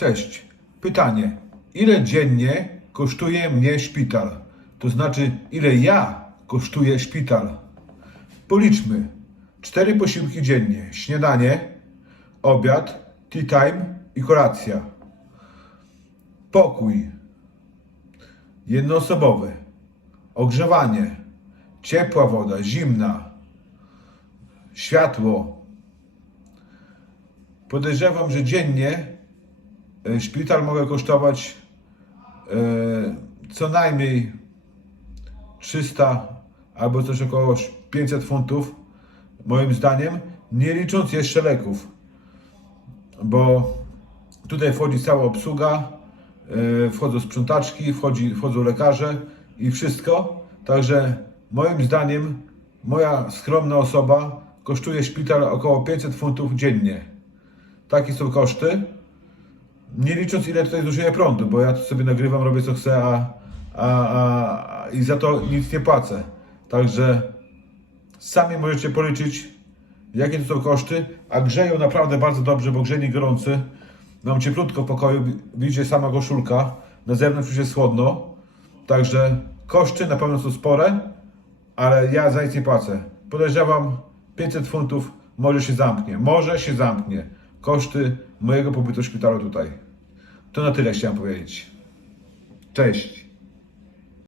Cześć. Pytanie. Ile dziennie kosztuje mnie szpital? To znaczy, ile ja kosztuję szpital? Policzmy. Cztery posiłki dziennie. Śniadanie, obiad, tea time i kolacja. Pokój. Jednoosobowy. Ogrzewanie. Ciepła woda, zimna. Światło. Podejrzewam, że dziennie szpital może kosztować e, co najmniej 300 albo coś około 500 funtów, moim zdaniem, nie licząc jeszcze leków, bo tutaj wchodzi cała obsługa, e, wchodzą sprzątaczki, wchodzi, wchodzą lekarze i wszystko, także moim zdaniem moja skromna osoba kosztuje szpital około 500 funtów dziennie. Takie są koszty. Nie licząc ile tutaj zużyję prądu, bo ja tu sobie nagrywam, robię co chcę, a, a, a, i za to nic nie płacę. Także sami możecie policzyć, jakie to są koszty, a grzeją naprawdę bardzo dobrze, bo grzejnik gorący. Mam cieplutko w pokoju, widzicie sama koszulka, na zewnątrz już jest chłodno. Także koszty na pewno są spore, ale ja za nic nie płacę. Podejrzewam 500 funtów może się zamknie. Może się zamknie. Koszty mojego pobytu w szpitalu tutaj. To na tyle chciałem powiedzieć. Cześć.